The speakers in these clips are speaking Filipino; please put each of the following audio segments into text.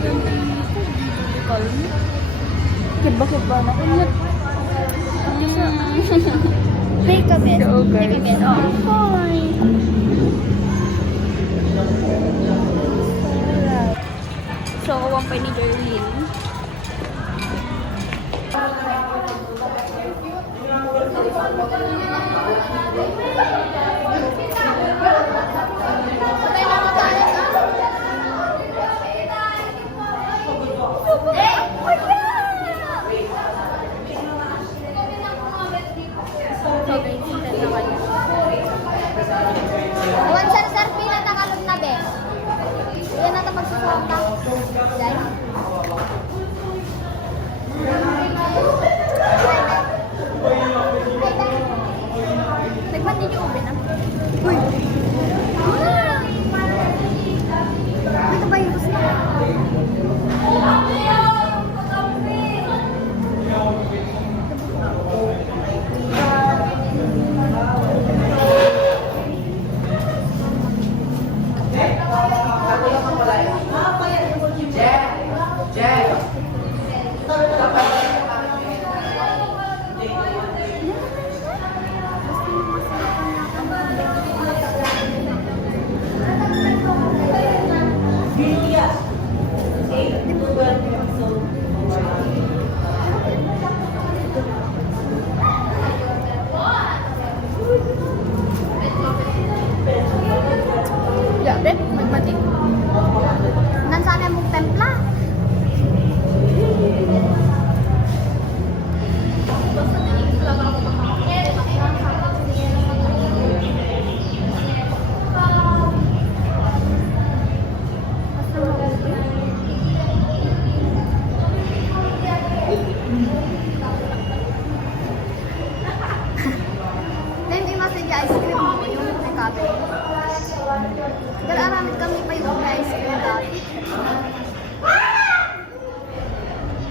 yan dito. Kalma. Kiba-kiba na. Kunyat. Take a bit. So, guys. Take a bit. Oh, fine. So, kawang pa ni Jerlyn. Iwan sir, pinatakalog na be. Yan na ito magsusuwag na. Yan. Nagmandi niyo ube na. Uy! Ito ba yung gusto? Grabe, magmati. Nansana mong templa. Then, imagine yung ice cream mo, yung nakabe. Pero aramid kami pa yung ice cream dati.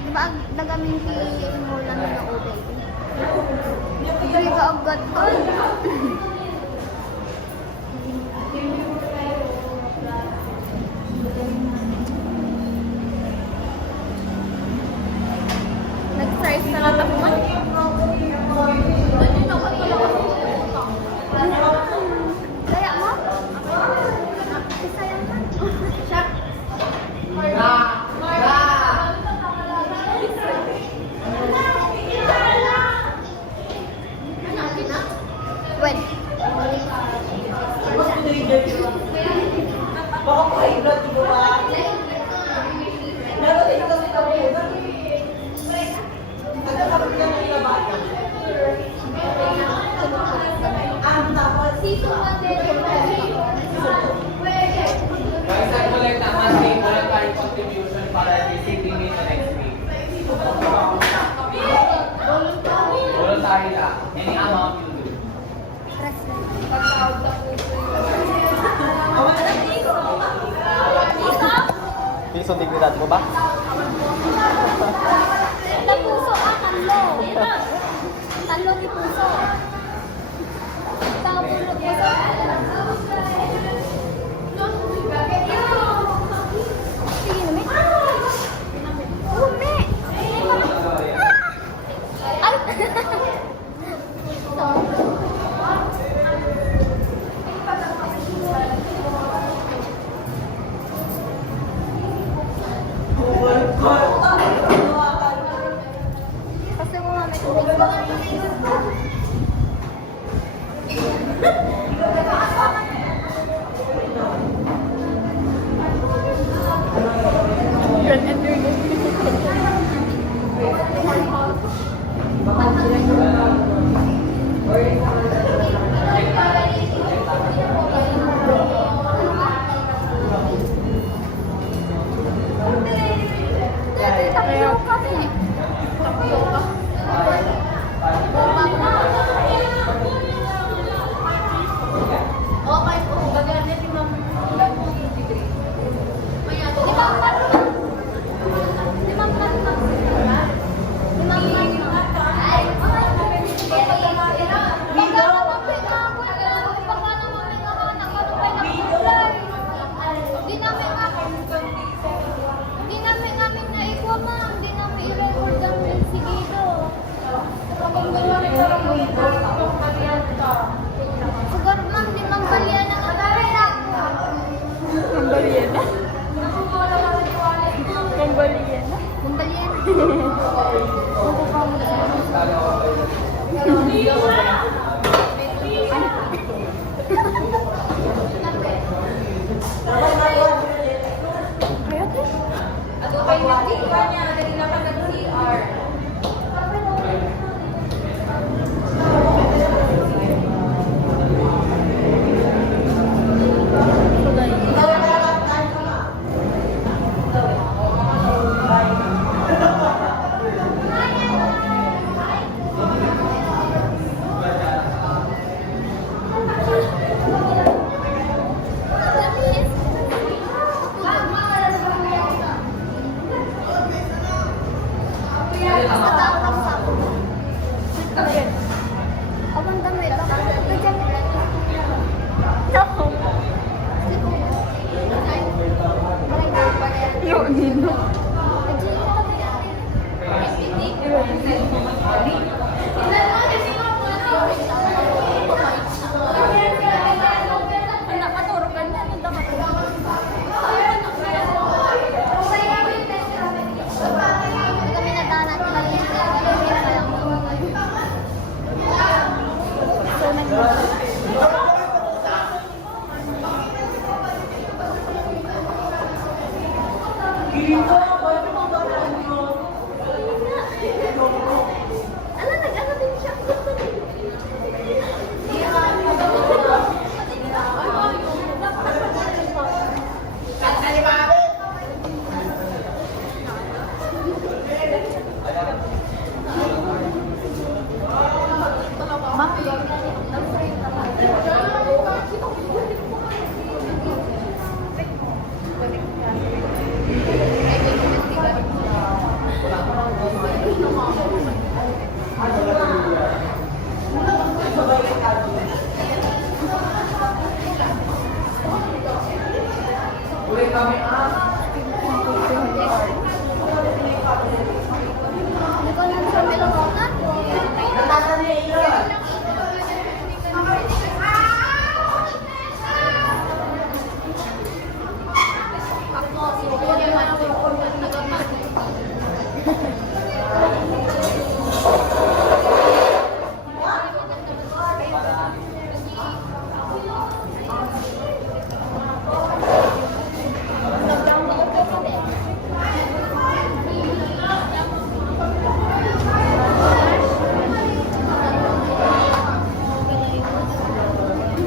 Diba, nagamin mo lang ng ube. Hindi ka agad ko. Nag-fries na lang ako man. Kaya mo? Sayang ka. When? Contribution para receiving it next week. Voluntary lang. Any amount you do. Piso dignidad mo ba? Puso tanlo. Tanlo ni puso. Tao pulo puso. Sige na, Umi! Ay! Kasi mo nga may tubig ba? Ala, nag-ano din siya. Ulit kami ah. Hindi ko lang sa melokonan.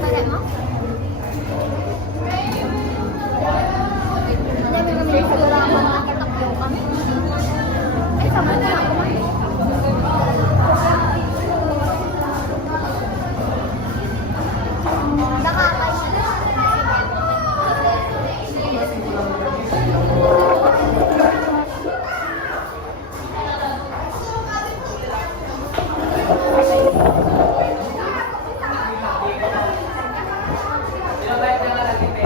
Taga mo? Hindi kami kami sa garaman. Nakatakyo kami. Ay, sama na ako. Sinabay ka na lagi, te.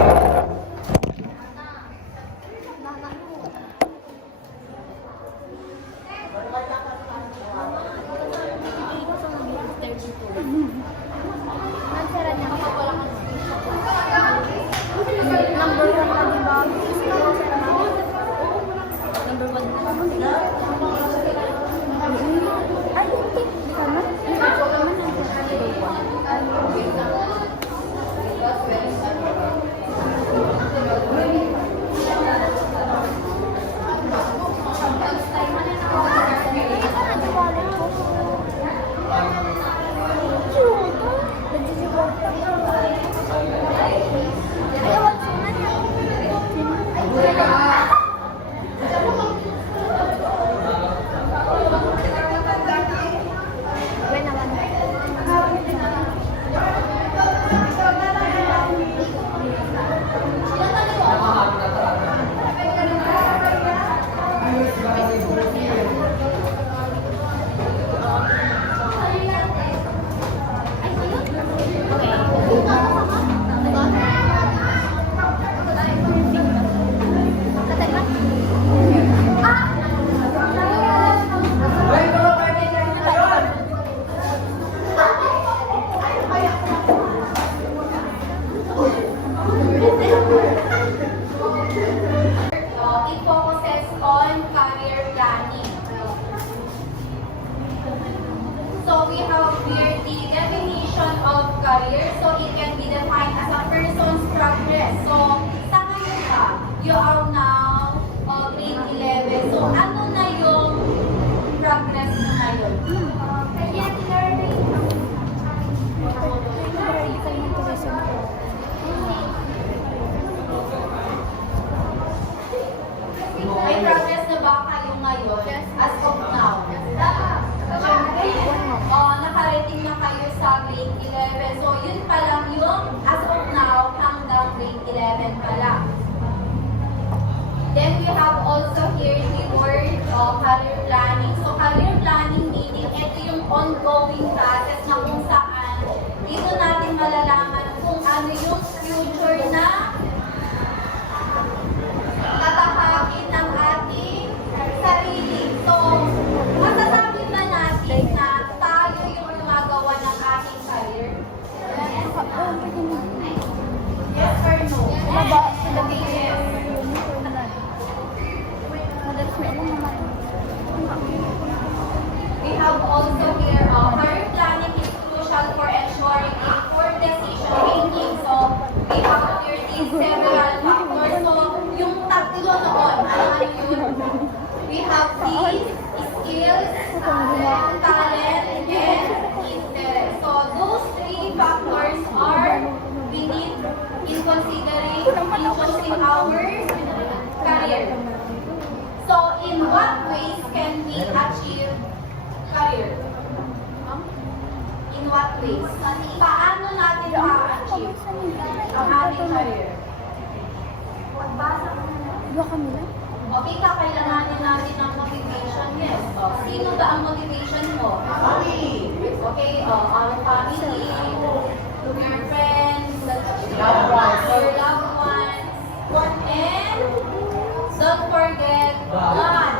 Number 1 na di ba? Number 1 na. Ay, hindi. Di ka na? It focuses on career planning. So we have here the definition of career. So it can be defined as a person's progress. So sa ngayon ka, you are now grade 11. So ano na yung progress mo ngayon? May progress na ba kayo ngayon as of now? Nakarating na kayo sa grade 11. So yun pala have these skills, talent, and interest. So those three factors are we need in considering in choosing our career. So in what ways can we achieve career? In what ways? Paano natin ma-achieve ang ating career? Okay, kakailanganin natin ng motivation, yes. O, sino ba ang motivation mo? Family. Okay, our family, your friends, your loved ones, and don't forget God.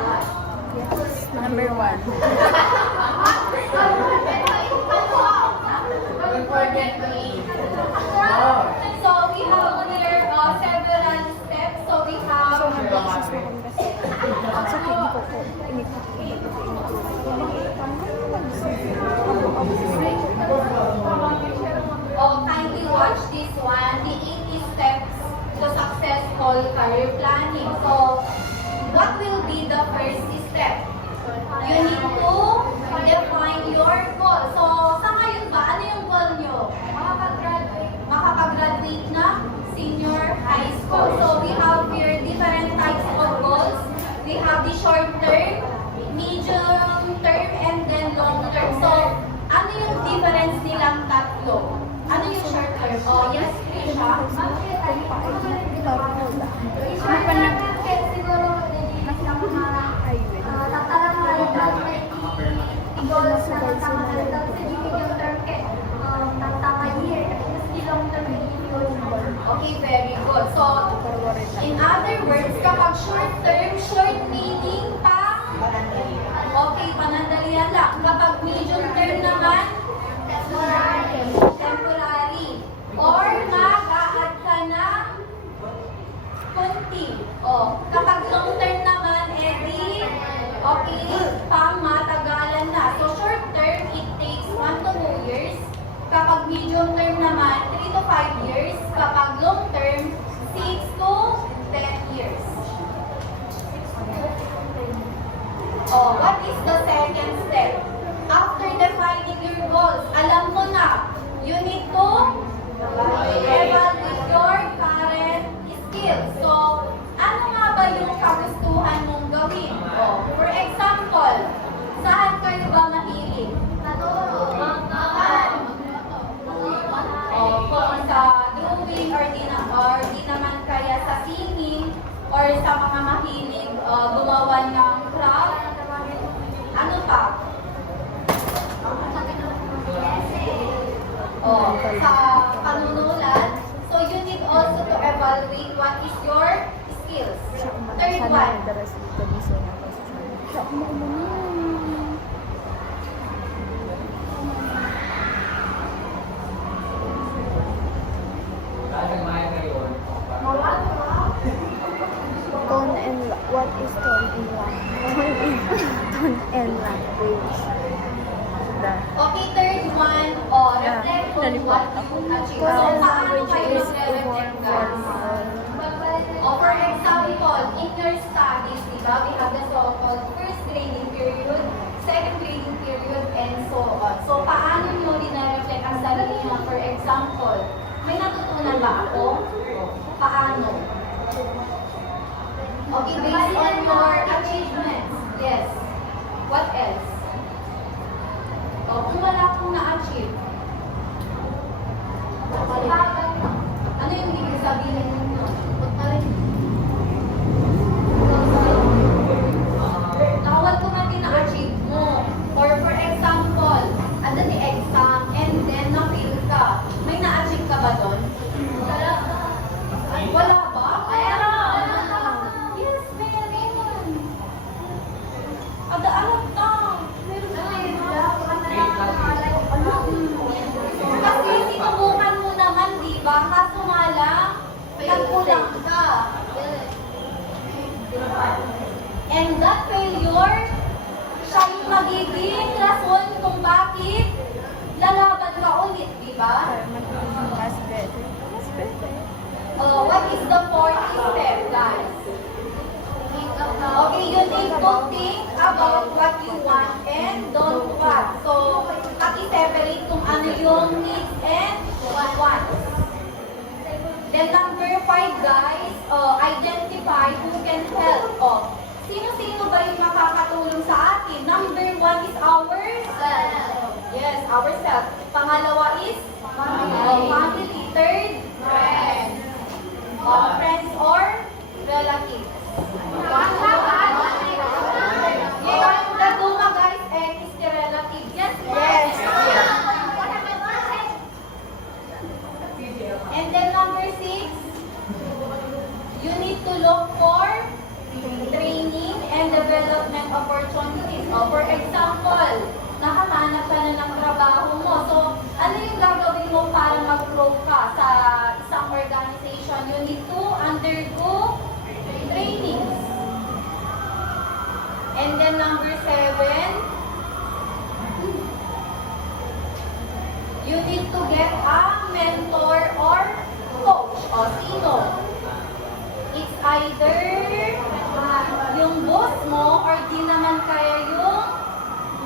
Number 1. Don't forget me. So we have here several steps. So we have kindly watch this one, the 80 steps to successful career planning. So what will be the first step? You need to define your goal. So sa ngayon ba, ano yung goal nyo? Makapag-graduate na senior high school. So we have here different types of goals. We have the short term, medium term, and then long term. So ano yung difference nilang tatlo? Ano yung short term? Oh, yes, Krisha. Okay, very good. So, in other words, kapag short term, short meaning okay, panandalian lang. Kapag medium term naman, temporary. Or mag-a-add ka na konti. Kapag long term naman, okay, pang matagalan na. So, short term, it takes 1 to 2 years. Kapag medium term naman, 3 to 5 years. Kapag long term, 6 to 10 years. What is the second step? After defining your goals, alam mo na, you need to evaluate your current skills. So, ano nga ba yung kagustuhan mong gawin? For example, saan kayo ba mahilig? Kung sa drawing or di naman kaya sa singing or sa mga mahilig gumawa ng craft. Ano pa? Sa panunulat. So you need also to evaluate what is your skills. Third one. Tone and what is tone in language? Tone and language. Okay, third one, reflect on what you achieve. So, paano kayo mag-reflect, guys? For example, in your studies, di ba, we have the so-called first grading period, second grading period, and so on. So, paano nyo rin-reflect ang sarili nyo? For example, may natutunan ba ako? Paano? Okay, based on your achievements. Yes. What else? Kung wala akong na-achieve, ano yung ibig sabihin ninyo? Nakawal ko nga din na-achieve mo. Or for example, ada di exam and then na-fail ka. May na-achieve ka ba doon? Wala ba? Yes, meron. Ada-alam na. Kasi sinubukan mo naman, di ba? Kaso nga lang, nagkulang ka. And that failure, siya yung magiging rason kung bakit lalaban ka ulit, di ba? What is the fourth step, guys? Okay, you need to think about what you want and don't want. So, paki-separate kung ano yung needs and wants. Then number 5 guys, identify who can help. Sino-sino ba yung makakatulong sa atin? Number 1 is ourselves. Yes, ourselves. Pangalawa is family. Third, friends. Friends or relatives. The duma guys, is the relative. Yes, yes. And then number 6, you need to look for training and development opportunities. For example, nakahanap ka na ng trabaho mo. So, ano yung gagawin mo para mag-grow ka sa isang organization? You need to undergo trainings. And then number 7, you need to get a mentor or coach. Sino? It's either yung boss mo or di naman kaya yung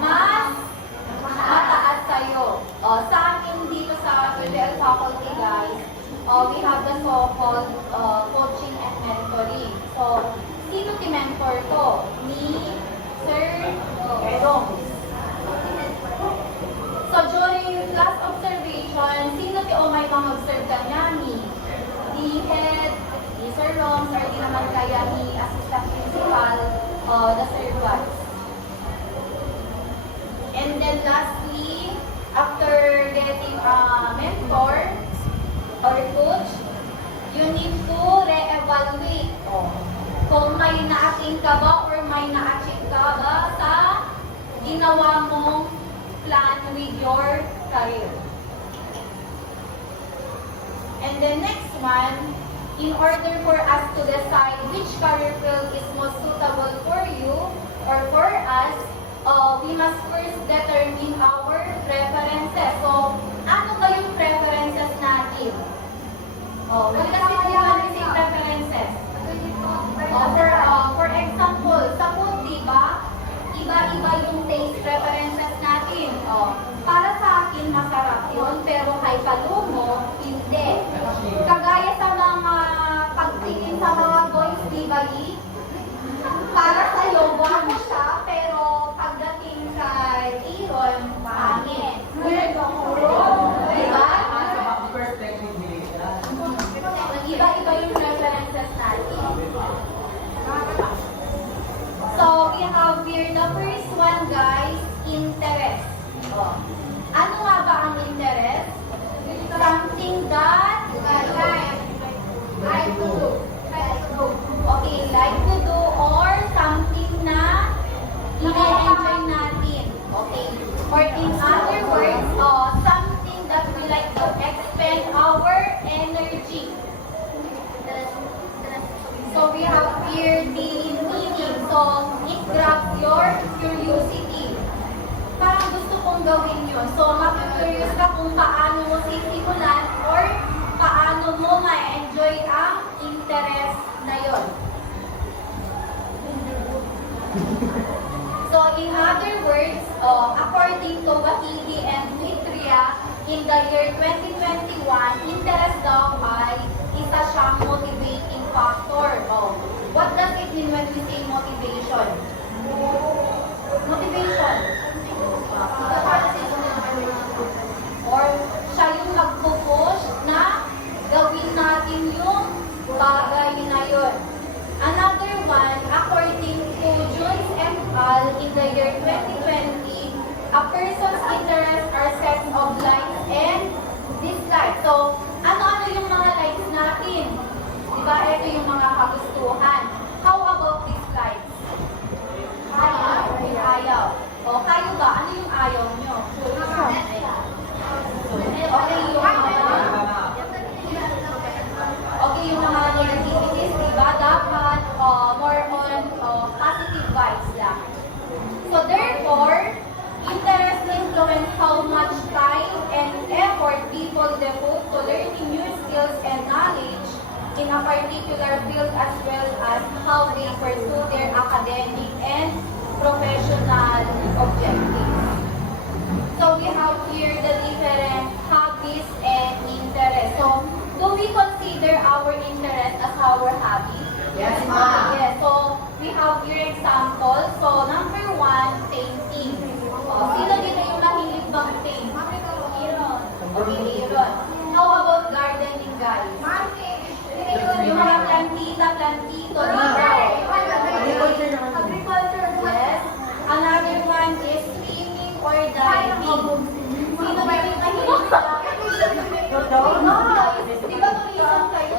mas mataas sa'yo. Sa akin dito sa PBL faculty guys, we have the so-called coaching and mentoring. So, sino ti-mentor ko? Ni Sir Edong. So, during class observation, sino ti may mag-observe ka niya? Ni head, ni Sir Roms, or di naman kaya ni assistant principal, the Sir Vaz. And then lastly, after getting a mentor or coach, you need to re-evaluate kung may na-ating ka ba or may na-achieve ka ba sa ginawa mong plan with your career. And the next one, in order for us to decide which career field is most suitable for you or for us, we must first determine our preferences. So, ano ba yung preferences natin? Kasi naman yung preferences. For example, sa food, diba? Iba-iba yung taste preferences natin. Para sa akin, masarap yun, pero kay Kalumo, hindi. Kagaya sa mga pagtingin sa mga boys, diba, para sa'yo, guwapo siya, pero pagdating kay Iron, pangit. Diba? Iba-iba yung preferences natin. So, we have here the first one, guys, interest. Ano nga ba ang interest? Something that like to do. Okay, like to do or something na ine-enjoy natin. Okay. Or in other words, something that we like to expend our energy. So we have here the meaning. So it grabs your curiosity. Parang gusto kong gawin yun. So mapicurious ka kung paano mo sisimulan or paano mo ma-enjoy ang interest na yun. So in other words, according to Wahidi and Mitria, in the year 2021, interest daw ay isa siyang motivating factor. What does it mean when we say motivation? Motivation. Or siya yung magpupush na gawin natin yung bagay na yun. Another one, according to Joyce et al. In the year 2020, a person's interests are sets of likes and dislikes. So, ano-ano yung mga likes natin? Diba, ito yung mga kagustuhan. How about dislikes? Ayaw. O, kayo ba? Ano yung ayaw nyo? Okay, yung mga negativities, diba? Dapat more on positive vibes lang. So, therefore, interest influence how much time and effort people devote to learn in a particular field as well as how they pursue their academic and professional objectives. So we have here the different hobbies and interests. So do we consider our interest as our hobby? Yes, ma'am. Yes. So we have here examples. So number 1, painting. Sino dito yung mahilig mag-paint? Aaron. Okay, Aaron. How about gardening, guys? Yung mga plantita, plantito, dito. Agriculture. Yes. Another one is swimming or diving. Sino ba yung mahilig sa... Di ba tourism kayo?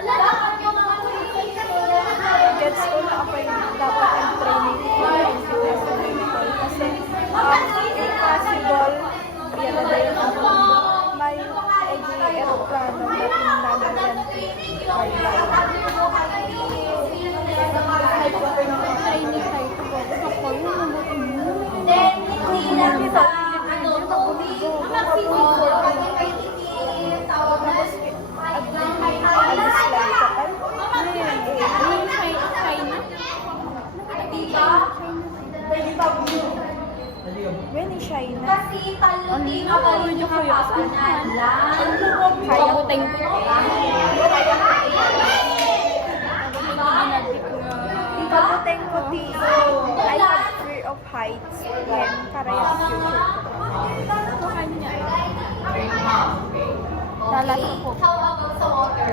Lahat yung mga tourism Gets ko na ako yung dapat ang training ko yung US medical kasi impossible yan na yun may aeroplano na pinagawin training tayo ko ako yung Then, hindi lang sa, tubig, maximum, tawag na, alis lang sa kan diba? when is China Kasi talutin ako yung kapapanan lang. kaya ko tayong Pagdating ko dito, I have fear of heights and karayang future ko. Dalat Okay, ako. how about sa water?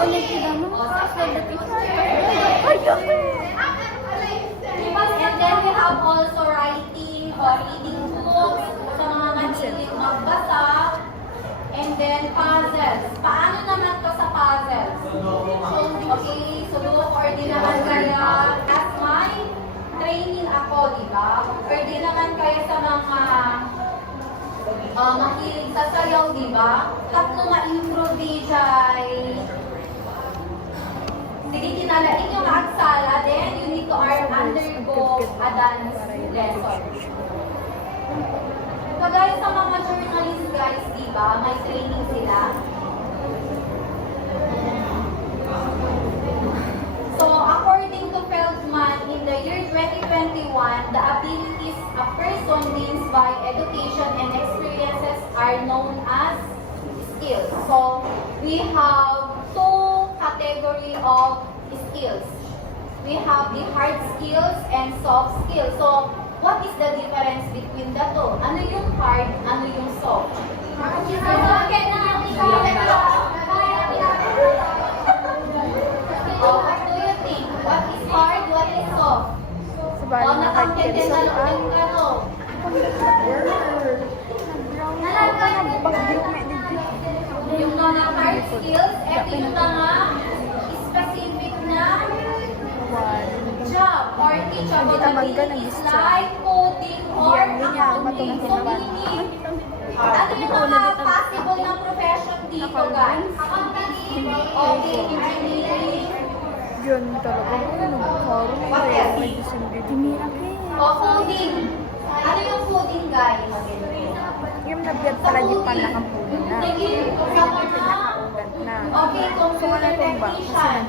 Ulit sila mo. And then we have also writing or reading books sa mga mahilig magbasa. And then puzzles. Paano naman to sa puzzles? Okay, sulok or di naman kaya as my training ako, di ba? Or di naman kaya sa mga mahilig sa sayaw, di ba? Tatlo ma-improvise ay sige, kinalain yung aksala, then you need to undergo a dance lesson. Kagaya sa mga journalist guys, di ba? May training sila. So, according to Feldman, in the year 2021, the abilities a person gains by education and experiences are known as skills. So, we have two category of skills. We have the hard skills and soft skills. So, what is the difference between the two? Ano yung hard, ano yung soft? Oh, what do you think? What is hard, what is soft? Sabay Oh, na hard natangkid kids. din na lang ka, no? Yung mga hard skills, eto yung mga specific na job or teachable abilities like coding or accounting. So, meaning, ano yung mga possible na profession dito, guys? Okay, engineering, Yun talaga. o coding. Ano yung coding, guys? Yung nabiyat pala yung panakapunan na. Naging sa mga Pinakaugat na. okay, computer technician.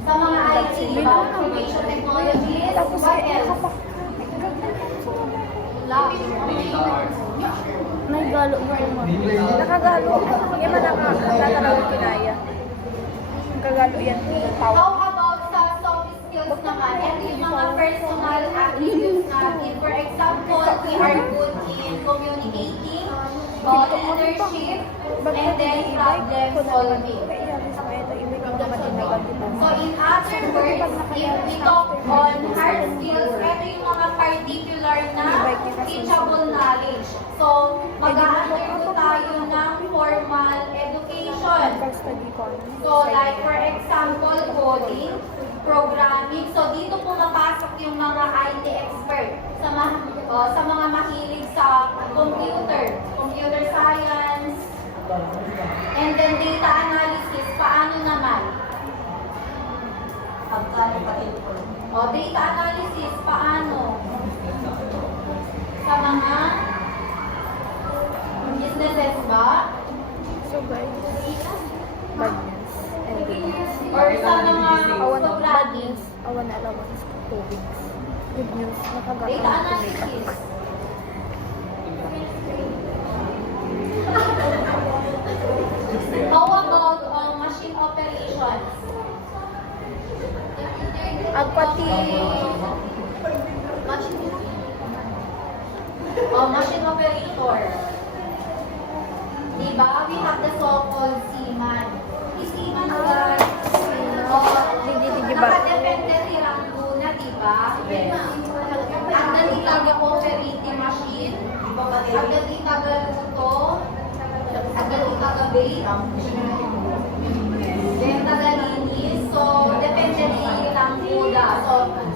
Sa mga IT, diba? Information technologies, Tapos what kaya else? may galo mo yung nakagalo. Yung man nakagalo kinaya. Kagalo yan. How about sa soft skills naman? Ito yung mga personal attributes natin. For example, we are good in communicating, leadership, and then problem solving. So in other words, if we talk on hard skills, ito yung mga particular na teachable knowledge. So, mag-a-undergo tayo ng formal education. So, like for example, coding, programming. So, dito pumapasok yung mga IT expert sa mga mahilig sa computer science, and then data analysis. Paano naman? Data analysis, paano? Sa mga businesses ba? guys. Bad news and good news. Or sa mga Bad sobrang news, awan na allowance ko 2 weeks. Good news, nakagawa data ng kumita. analysis. How about machine operations? Agpati, Machine operator. Diba? We have the so-called seaman. Yung seaman guys, Diba? nakadepende si Rango na, diba? Ang dali taga-operating machine, ang dali taga-luto, ang dali taga-bake, then taga-linis. So, depende ni Rango na. So,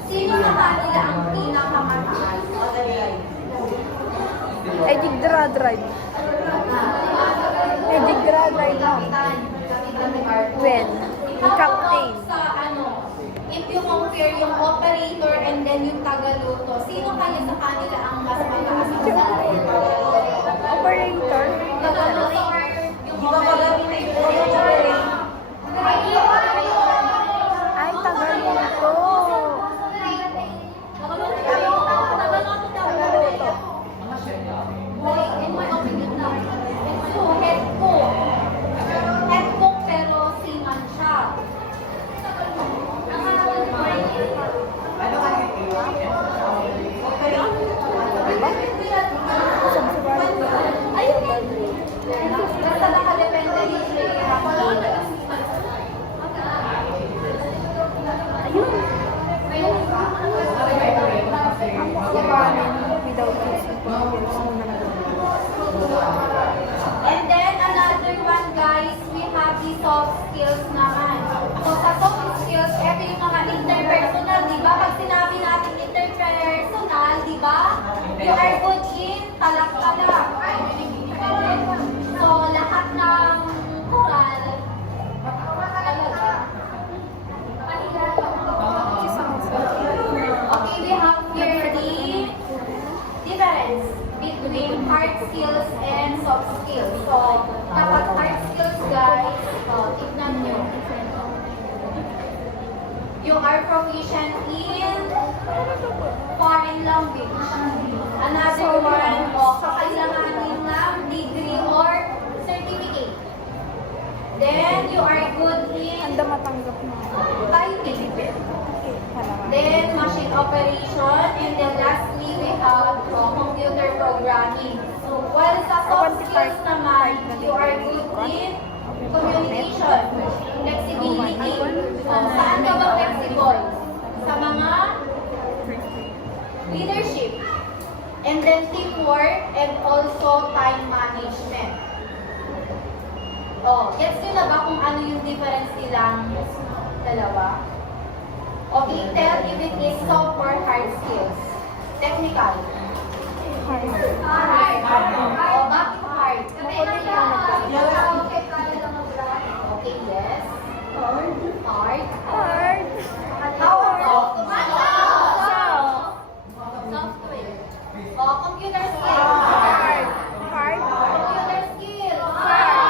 sino na kanila ang pinakamataas? ay digdra-drive. Ay digdra-drive na. Kapitan ni Marco. When? Yung captain. Sa if you compare yung operator and then yung tagaluto, sino kaya sa kanila ang mas mataas ang salary? Operator. Tagaluto or yung operator? Ay, tagaluto. In my opinion na. So, head cook. Head cook pero seaman siya. Basta nakadepende din siya. Without using computers muna na. And then another one guys, we have the soft skills naman. So sa soft skills, ito yung mga interpersonal, di ba? Pag sinabi natin interpersonal, di ba? You are good in talak-talak. So lahat ng oral, talaga. Okay, we have here the difference between hard skills and soft skills. So, kapag hard skills guys, tignan nyo. You are proficient in foreign language. Another one, kakailanganin ng degree or certificate. Then, you are good in Handa matanggap na. typing. Halaman. Then, machine operation. And then lastly, we have computer programming. While sa soft skills naman, you are good in communication, flexibility. Saan ka ba flexible? Sa mga leadership. And then teamwork and also time management. Gets nyo na ba kung ano yung difference nilang dalawa? Okay, tell if it is soft or hard skills. Technical. Hard. Bakit hard? Okay, yes. Hard. Hard. How soft? Software. Computer skills. Hard. Hard. Computer skills. Hard.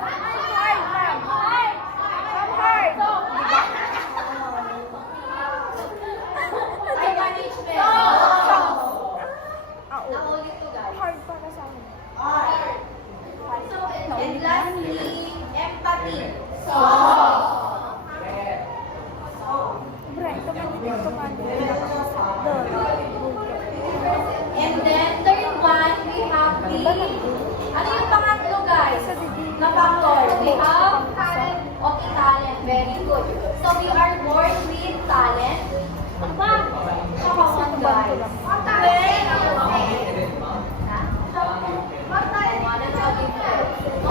Hard, ma'am. Hard. Diba? Time management. Naulit to guys. Hard para sa akin. And lastly, empathy. Bre, tumandi. And then third one, we have the, ano yung pangatlo guys? Na factor. We have talent. Okay, talent. Very good. So we are born with talent. Come on guys.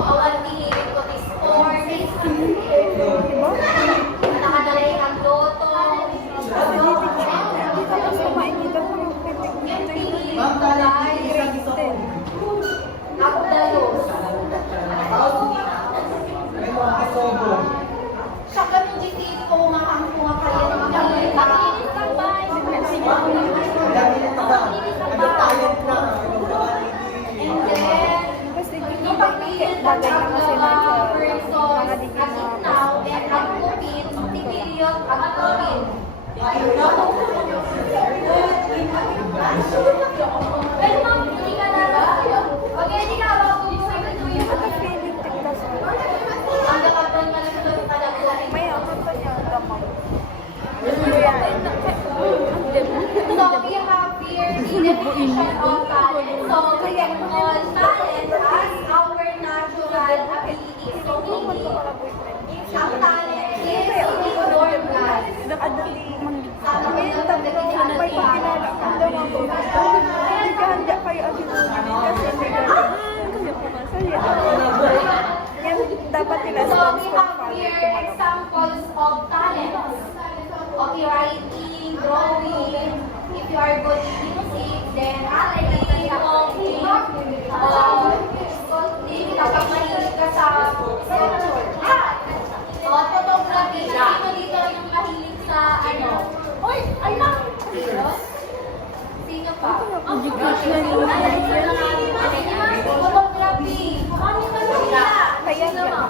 Ang hihilig ko is sports. Nakadalay ang loto. Hindi tapos kumain dito sa mga Yung hihilig ko guys. Abdalos. Sa ganun dito ko kumakain kaya ng pag-inis ng bahay. Pag-inis ng bahay. bagay naman sila sa persons mga digit na agitnaw and agkupin, tipiliyot agkupin. Pero ma'am, hindi ka na ba? Okay, hindi ka ba? Ito feeling tigla sa Ang kapatid man ang ito padaguan. may ako pa niya damang. So we have here the definition of talent. So we can call talent as our natural ability. So meaning, ang talent is inborn God. May tatlong may pagkinala ka daw ang hindi ka handa kayo ang kasi may galing. Yan dapat nila So sa we have here examples of talents. Okay, writing, drawing. If you are good in music, then acting, talking, sculpting, kapag mahilig ka sa sculpture. Photography. Sino dito yung mahilig sa ano? Uy, alam! Sino pa? Photography. Ano ba sila? Kaya Sino yan. mo?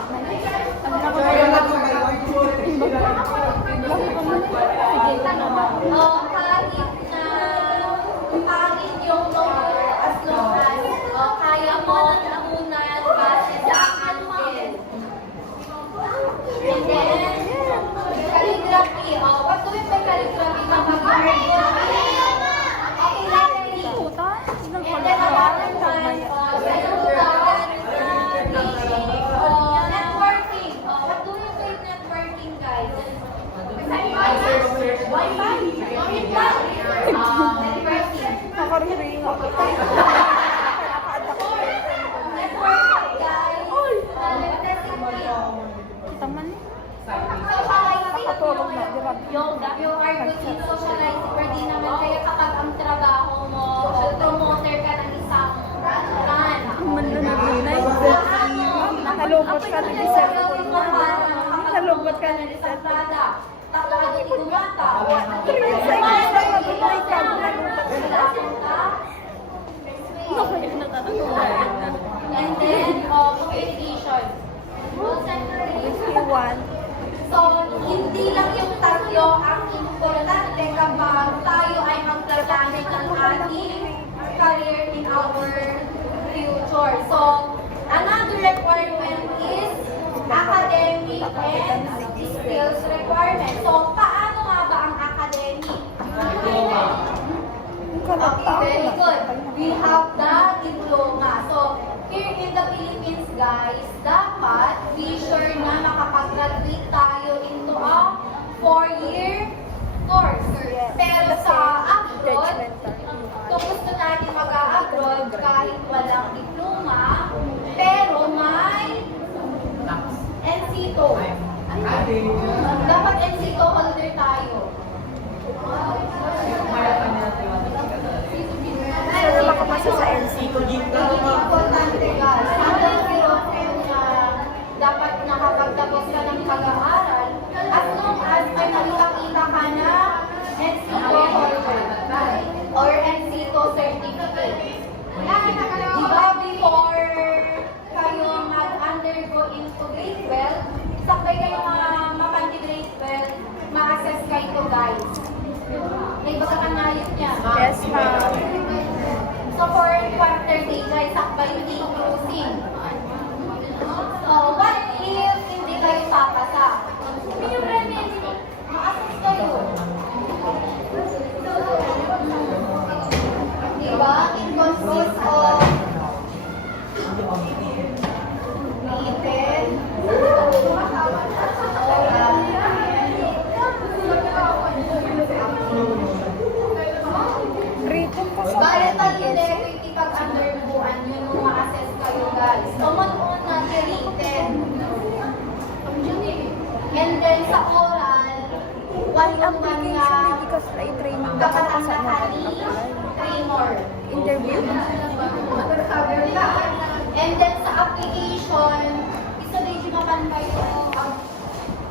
Kahit yung number as long as kaya mo namunan base sa akin. And then, calligraphy. Pag tuwing may calligraphy, makakahard ko. Okay, lettering. And then, another one, networking. Pag tuwing may networking, guys. Wi-Fi. Networking. Nakariring ako. Networking, guys. Taman. Socializing. Nakatulog na, di ba? You are good in socializing, pero di naman kaya kapag ang trabaho mo, promoter ka ng isang brand. Nalubot ka na isa. Nalubot ka na isa. Taklado di gumata. 3 seconds lang nabutay ka. And then, communication. Iwan. So, hindi lang yung tatlo ang importante kapag tayo ay magplano ng ating career in our future. So, another requirement is academic and skills requirement. So, paano nga ba ang academic? Okay, very good. We have the diploma. So, here in the Philippines, guys, dapat be sure na makapag-graduate tayo into a 4-year course. Pero sa abroad, kung gusto natin mag-abroad kahit walang diploma, pero may NC2. Dapat NC2 holder tayo. Pero makamasa sa NC. Importante guys. Hanggang European na dapat nakapagtapos ka ng pag-aaral as long as may nakikita ka na NC2 holder or NC2 certificate. Diba before kayo mag-undergo into grade 12, sakay kayo mapandi grade 12, ma-assess kayo guys. May baka kanayot niya. Yes, ma'am. So for quarter day, guys, sakbay yung closing. So what if hindi kayo papasa? Yung remedy, ma-assess kayo. Diba? It consists of written, Rito pa sa Bale pag-integrity pag-undergoan yun nung ma-assess kayo guys. Umun-un na written. And then sa oral, one ang on one application nga hindi ka sa training dapat kapatang sa na three more. interview. And then sa application, isa din yung mapan kayo ang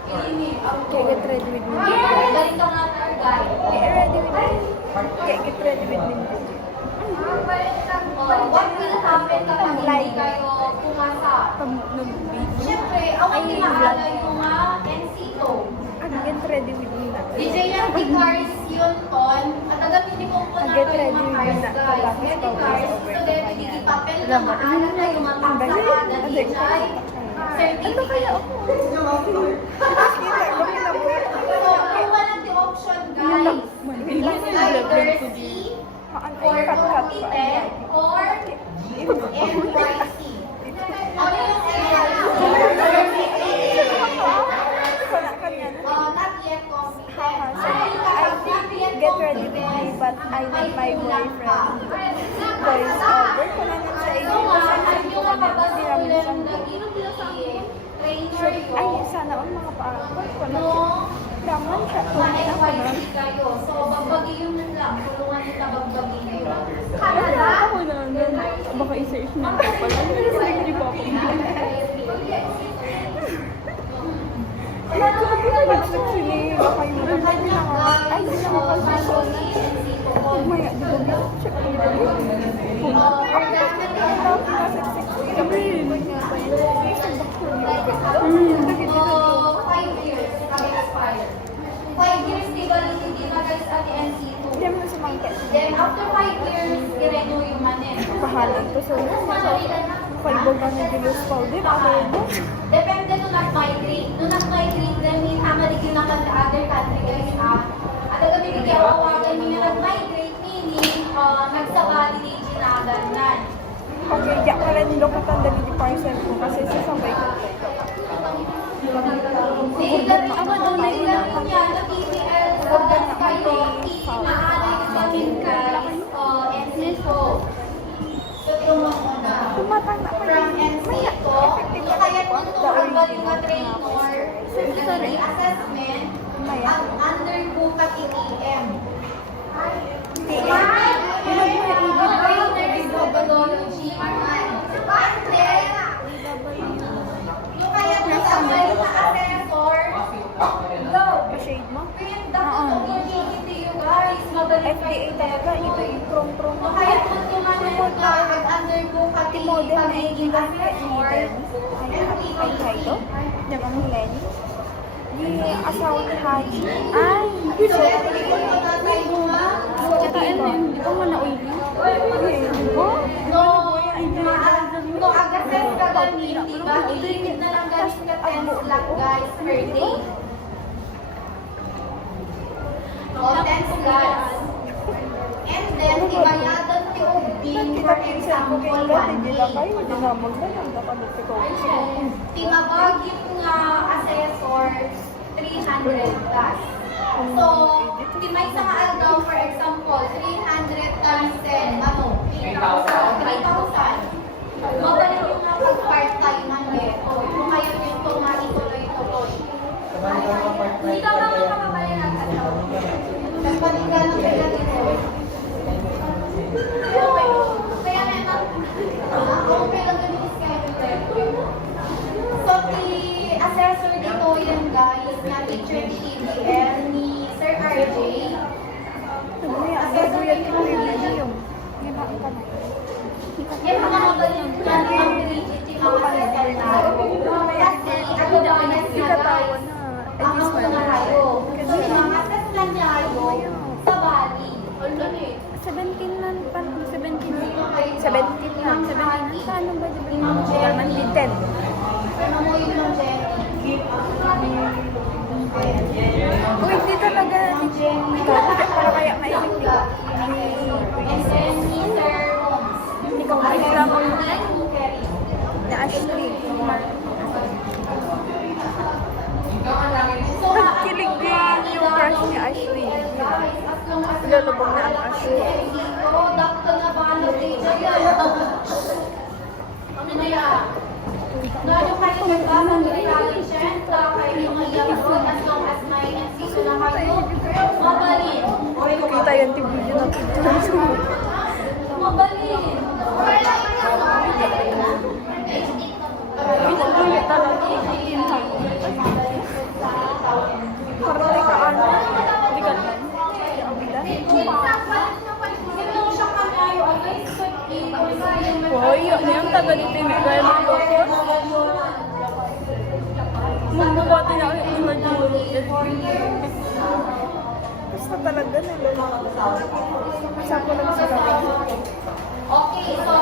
Get ready with me. ganito nga tayo guys. Get ready with me. Get ready with me. What will happen kapag hindi kayo pumasa? Pag ni maaga yung NC2. Ano, get ready with me na. DJ yan, di cars yun ton. At agad hindi ko po na Get kayo ready mga with cars me na. guys. Tapos Get pauwi cars. sa So, dahil hindi papel na Alam mo, maaga na yung mga ang galing. pagsakada Ang DJ. galing. Ano kaya ako? Tapos kita ko, kinabuhi. So, kung walang the option guys. It's either C, or Comited, or NYC. Ano yung Wala ka niyan. Not yet committed. I get ready with me, but I need my boyfriend. Voice over ko na nun sa iyo. Kasi ko na hindi namin siyang ay, sana all mga paakot ko na. Raman siya. kayo. So, bagbagi yun lang. Tulungan nila bagbagi yun. Wala ako na nun. Baka i-search na ako pala. Hindi pa ako. Nag-search sila. Baka yung hindi na ako. Ay, hindi na ako kasi. Maya, di ba? Check ko yung So, 5 years nag-expire. 5 years, di ba hindi na guys at NC2? Hindi mo na sumangka. Then, after 5 years, i-renew yung manin. Pahalan to sa Paibog ka ni Julius Paul din. Ako yun mo. Depende nung nag-migrate. Nung nag-migrate, then may tama din naman sa other country guys ha. At ang gabi bigyan awagan nyo yung nag-migrate, meaning nagsabali ni ginaganan. Okay, di ako rin nilokotan dali di parcel ko kasi sasabay ko. Ako daw na ilan niya na PPL sa kayo, maaari sa amin guys, NC2. So, yung mga Tumatang na from NC2, kaya kung tumagal yung trainor, nag-assessment, ang undergo ka TTM. Trainer is methodology. And then, yung kaya tumagal sa assessor, go! Pa-shade mo? Pin, dapat opportunity you guys. Magaling FDA talaga, ito yung prom-prom So, kaya kung tumagal ka at undergo ka model na pagiging assessor, ay kayo? Diba mo Lenny? Di asawa ni Haji. Ay! so, tatay mo nga, Di ba mo na oily? Di ba? no, agases ka ganin, diba? Ilimit na lang ganin ka 10 slot guys per day. O, 10 slots. And then, ibayadan ti ubing, for example, 1 Hindi na day. kayo, hindi na magdala. Dapat ko. Timabagit nga assessor 300 plus. So, timay sa aldaw, for example, 300 times 10, ano? 3,000. Mabalik yung nga pag-part-time ng leto. Yung kayo yung ituloy-tuloy. Hindi ka mga kapabalik ng asawa. Nagpatigan ng kaya dito. Kaya naman, okay lang ganun yung schedule. So, i-assessor dito yan guys, na teacher ni TBL ni Sir RJ. Mamaya, ang gagawin ko yung video. Ngayon ka na. Yan mga magaling yan, ang rigidity ng assessor na. Kasi, ano daw na Ikatawa na. ang mga kayo. So, yung assess lang niya kayo sa Bali. 17 lang pa. 17 lang. 17 lang. Paano ba? Imam Jenny. 10. Ano mo yung Imam Jenny? Uy, hindi talaga. Para kaya maisip ko. And then, si Sir Roms. Ikaw makikita mo yung Like Mukeri. na Ashley. So, Nagkilig din yung crush ni Ashley. Lalabang na ang Ashley. Dakto na ba ano dito yan? Ano na yan? Lalo kayo nagkasang intelligent, kayo yung mayabot as long as may NC na kayo. Mabalin. Kita yung video na picture. Mabalin. Pinagulit talaga. Parang like ano. Legal man. Hoy, yung taga dito yung Miguel Malocos. Mabubuti na ako yung in 4 years. Basta talaga na Masa ko lang sila. Okay, so,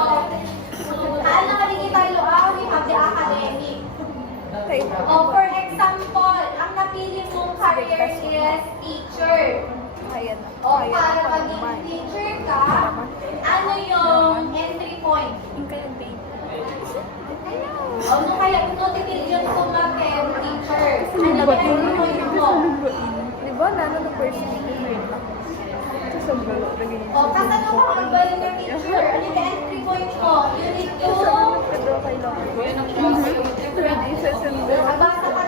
ano nakalagay tayo? We have the academic. For example, ang napili mong career is teacher. Ayan. Para maging teacher ka, ano yung entry point? Yung kaya babe. Ano kaya notification ko teacher? Ano yung entry point mo? Diba, lalo na person ito sa blalo. Kasano ka magbaling ng teacher? Ano yung entry point mo? You need to Pero kailangan ko. Pwede isa sa basa ka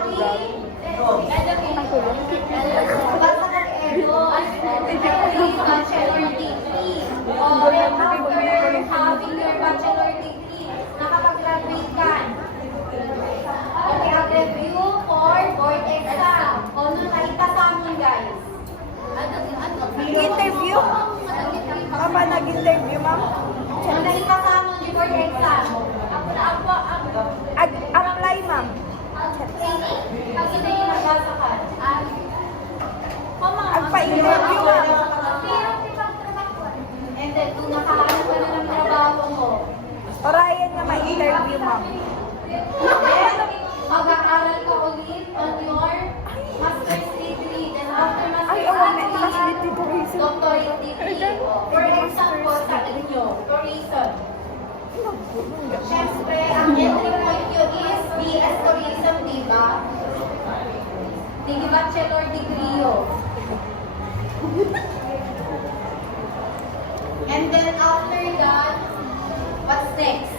basa ka bachelor degree. Or after having your bachelor degree, nakapag-graduate ka. Okay, ang review for board exam. O nung naipasamon, guys. Interview? Mama, nag-interview, ma'am? Nung naipasamon yung board exam. Apply, ma'am. Kasi na yung nabasa ka. Agpa-interview, ma'am. And then, kung nakahanap ka na ng trabaho mo, Orion nga ma-interview, ma'am. then, mag-aaral ka ulit on your master's degree. Then, after Ay, master's awan na degree, ilas dito rin. doctorate degree. For example, sa inyo, tourism. Siyempre, ang entry point yun is BS Tourism, di ba? Hindi bachelor degree yun. And then after that, what's next?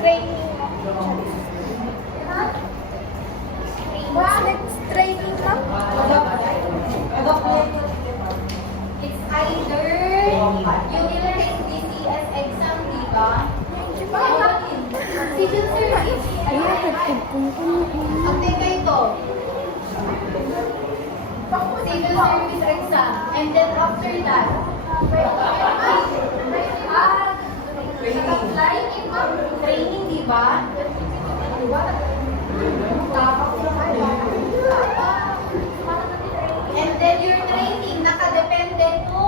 Training. What's next training, ma'am? It's either you will take BCS exam, di ba? Civil service. Update kayo to. Civil service exam. And then after that, training, di ba? And then your training, nakadepende to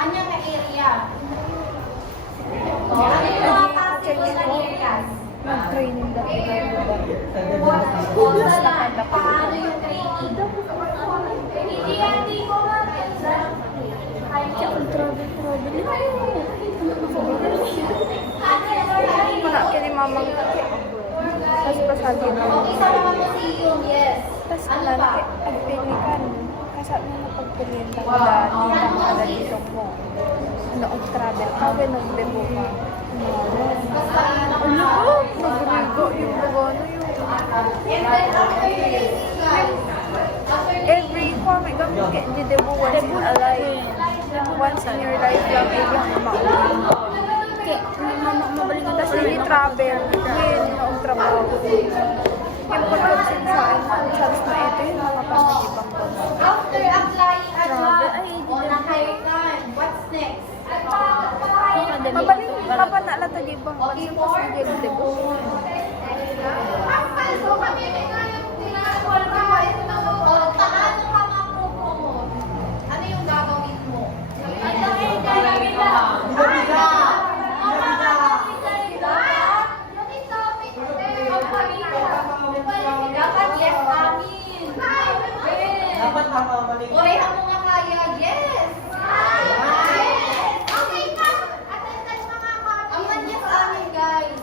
anyang na area. Ano yung mga possible na areas? Mag-training daw. O saan? Paano yung training? Hindi ko Wala ka ni mamang tapos pasagi na. Okay, sa mga museum, yes. Tapos Ano ano pa? agpilikan. Kasat mo na pagpilihan ng dati na mga dalisong mo. Noong travel ka, ganun din mo ka. Basta yun ang Ano mga- ko? Nagrigo yung bugano yung... And then after training, guys, after Every comic kami kaya di debo once in a life. Once in your life lang yung mauwi. Mabalikan kasi yung travel. Yun, noong trabaho. Yung pagkonsin sa chance na ito yung mga pang-ibang ko. after applying a job, o na-hire ka, what's next? Mabalik pa pa na lang tagi bang Okay, once for? yung kasi debo. O, paano ka ma-promote? Ano yung gagawin mo? Dapat yes, amin. Dapat mamamalik. Oreha mo nga kaya, yes. Aman yes, amin guys.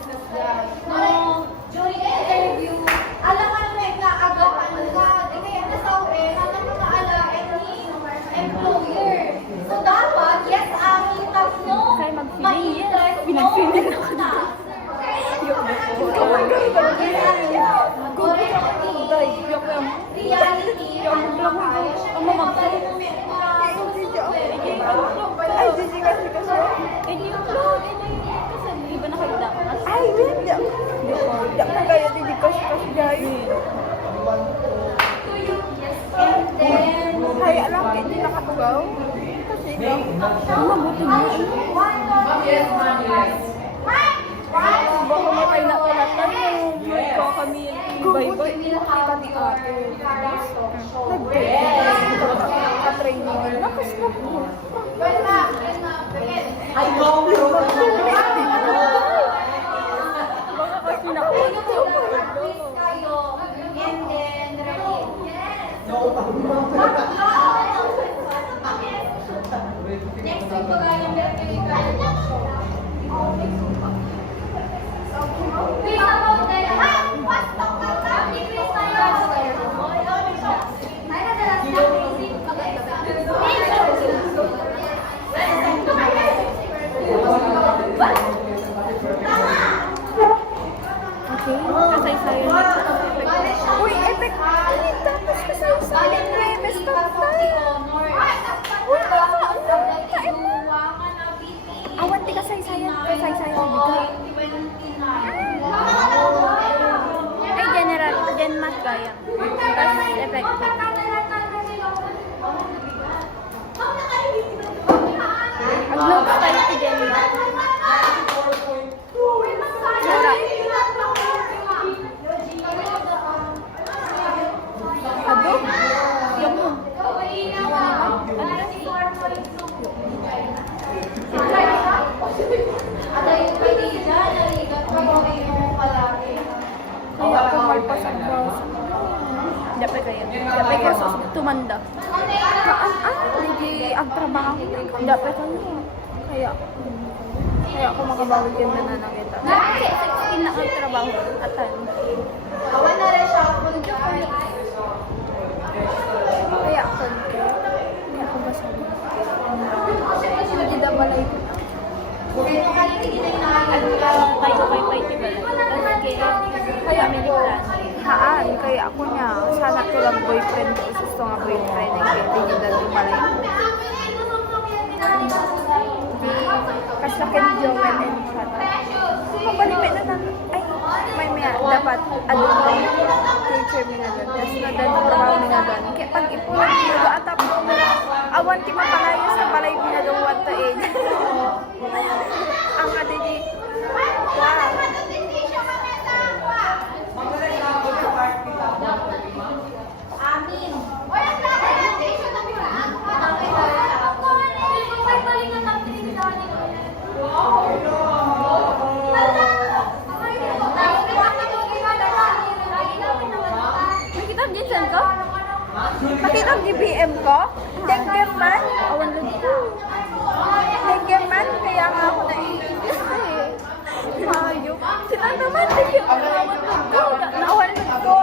During interview, alam ka naman nga agapan ka. Di kaya nasabi, alam mo na ala, any employer. So dapat, yes, amin tatlo. Ma-interest mo. Na. Reality, Ay, Gigi kasi kasi. Ay, hindi. Hindi ko kaya hindi kasi kasi guys. Ay, alam ko, hindi nakatugaw. Kasi ikaw, mabuti mo. Yes, ma'am, yes. Baka matay na Ay, no, no. Baka kasi Quiz kayo. And then, ready. Next week ko gaya Mercury Carnival Show. Quiz about the pastok ka ka. Quiz tayo. Ay, nadalas na quiz. Okay, kasaysayan. Uy, epic! Tapos kasaysayan. Premise top tayo. Uy, awan ti kasaysayan. Kasaysayan. Ay, general. Gen math kaya. Tapos epic.Ag-notes tayo si Gen math. Sura. Ado? Yung mo. Kaya ako magpasag boss. Dapat kaya. Dapat ko tumanda. Hindi ang trabaho ko. Dapat kaya. Kaya ako makabawal yung nananakita. Kasi 16 na ang trabaho at time. Awan na rin siya ako Kaya ako. Kaya ako ba sabi? Hindi daw balay ko. Ito kayo hindi na inaayag Tayo pay tiba. Kaya Amerikan. Haan, kaya ako niya. Sana ko lang boyfriend ko. Gusto nga boyfriend. Kaya hindi daw yung balay ko. Kasi akin Joel and Shata. Papalimit na namin. Ay, may maya. Dapat adun ko yung future mo nga doon. Tapos na doon, trabaho mo nga doon. Kaya pag ipulan mo doon, atap mo awan ti mapalayo sa balay mo na doon 1 to 8. Ang adili. Wow. Amin. Nakita ang ginsan ko? Nakita ang GBM ko? Degger man? Awan doon ko. Degger man? Kaya nga ako naiingis eh. Hayop. Sila naman, degger man. Awan doon ko. Naawan doon ko.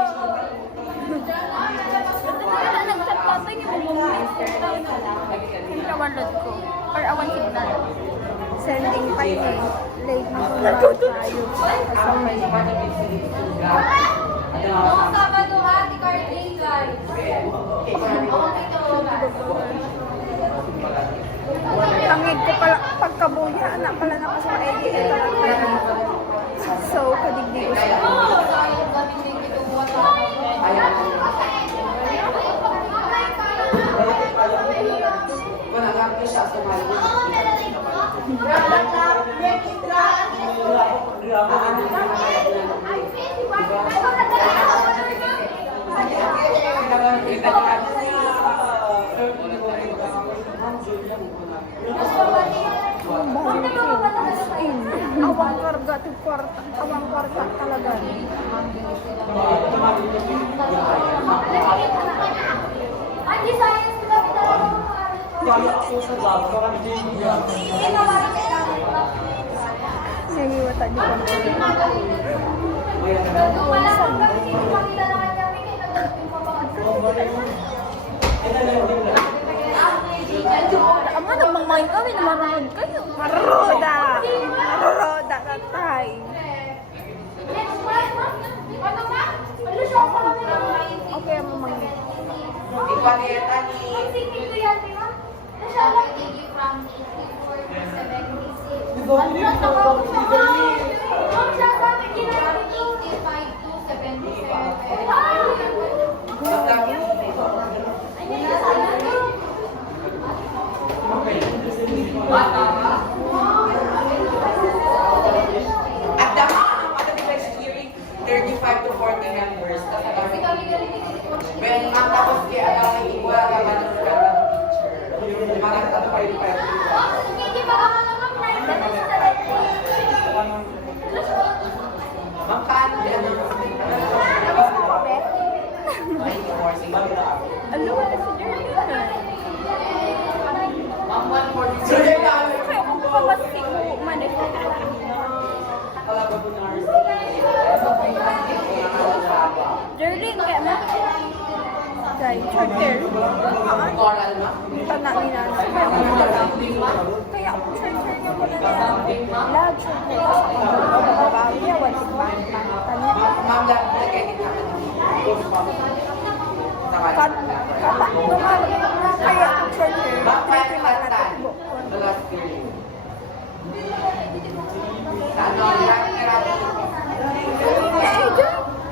Nagtatapay yung bumumis. Awan doon ko. Or awan signal. Sending pa eh. Late na ko na tayo. Kasabay. Mga Sabado ha, di Cardi guys. Tangig ko pala, pagkabuya, anak pala na sa ADL. So, kadigdi ko siya. Awang karga to kwarta, awang kwarta talaga. Andy Science Club talaga. Nahiwata di ko. Ama namang main kami, marunod kayo. Maroda! Maroda na tayo. Okay, ang mamangit. Ipanieta ni... From 84 to 76. From 85 to 77. At the next hearing, 35 to 40 members. When matapos kaya alam mo yung wala ka man ng teacher. Mga ano pa rin pa. Ma'am, paano yan? Ay, forcing. Ano wala si Jerry na? Ma'am, 140. So, yan lang. Kaya kung papasik ko, manik. Jerry, kaya mo? Guys, charter. Coral na. Tana nila. Kaya ako charter niya mo na. Love charter. Kaya wala si Panta. Ma'am, nag-edit naman. Kaya ako charter. Ma'am, kaya nakalatan. The last period. Ano, hirap-hirap.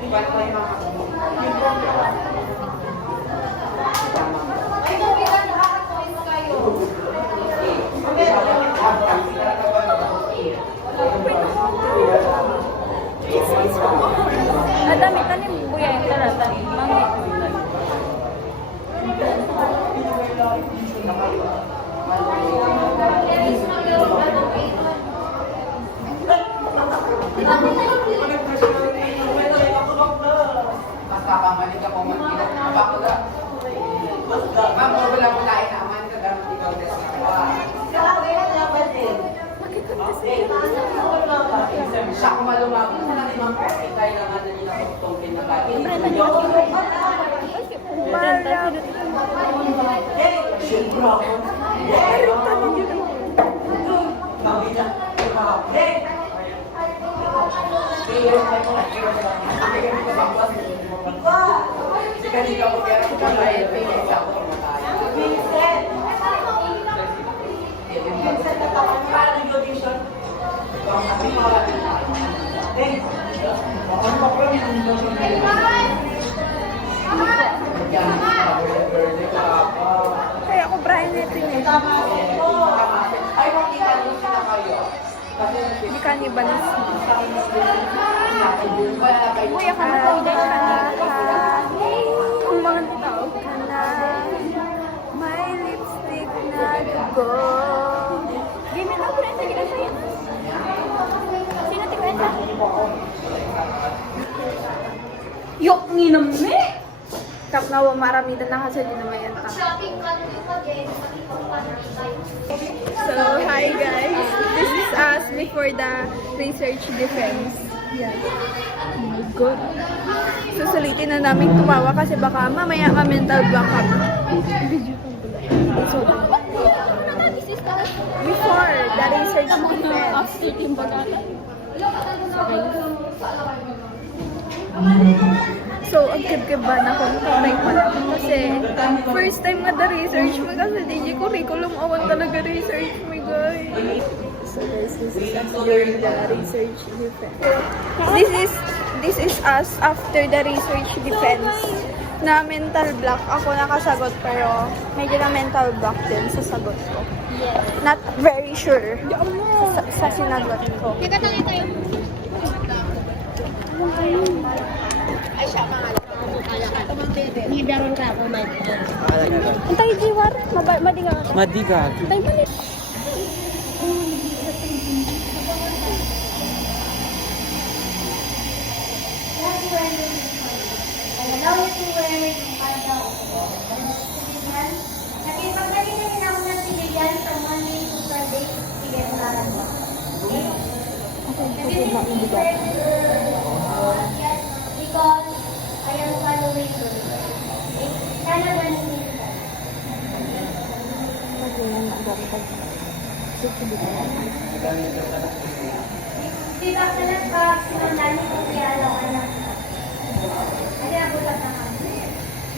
Iwan ko yung mga Ay, kung kita nakaka-choice kayo. Adami tanim buya yung taratan. Mami. mas kakamali ka kung mag-ingat. Bakula. Ma'am, wala mo lain naman ka gamit ikaw test na ka. Siya kung malumabot na natin ma'am kasi kailangan na nila kung itong pinagkain. Siyempre ako. Kanina ko kaya ako kaya isa ako Kaya ako Brian nito yun. ay, makita nyo sila kayo. Kasi Hindi cannibals. wala kayo. Kuya ka na. Ang mga tao ka na. May lipstick na dugo. Game na ako rin sa ginasaya. Sino tingnan sa? Yok nginam me! Kap nga maramitan na kasi di naman yan ta. Shopping country pa din. So, hi guys. This is us before the research defense. Yan. Oh my God. Susulitin na namin tumawa kasi baka mamaya mental block up. So, before the research defense. So, ang kib-kiban ako nung pa lang. Kasi, first time nga the research mo kasi di curriculum awan talaga research mo guys. So guys, this is after the research defense. This is us after the research defense. Na mental block. Ako nakasagot pero medyo na mental block din sa sagot ko. Not very sure sa sinagot ko. Antay jiwar, madinga. Madiga. Antay mali. Allow you to wear yung panda o citizen. Kasi pag naging ako ng civilian from Monday to Sunday, sige, malaran mo. Okay? Kasi this is yes, because I am following you. Okay? Sana ganun din. Di ba ka nagpa-sinundan ko kaya alam ka na. Kasi nagulat na kami.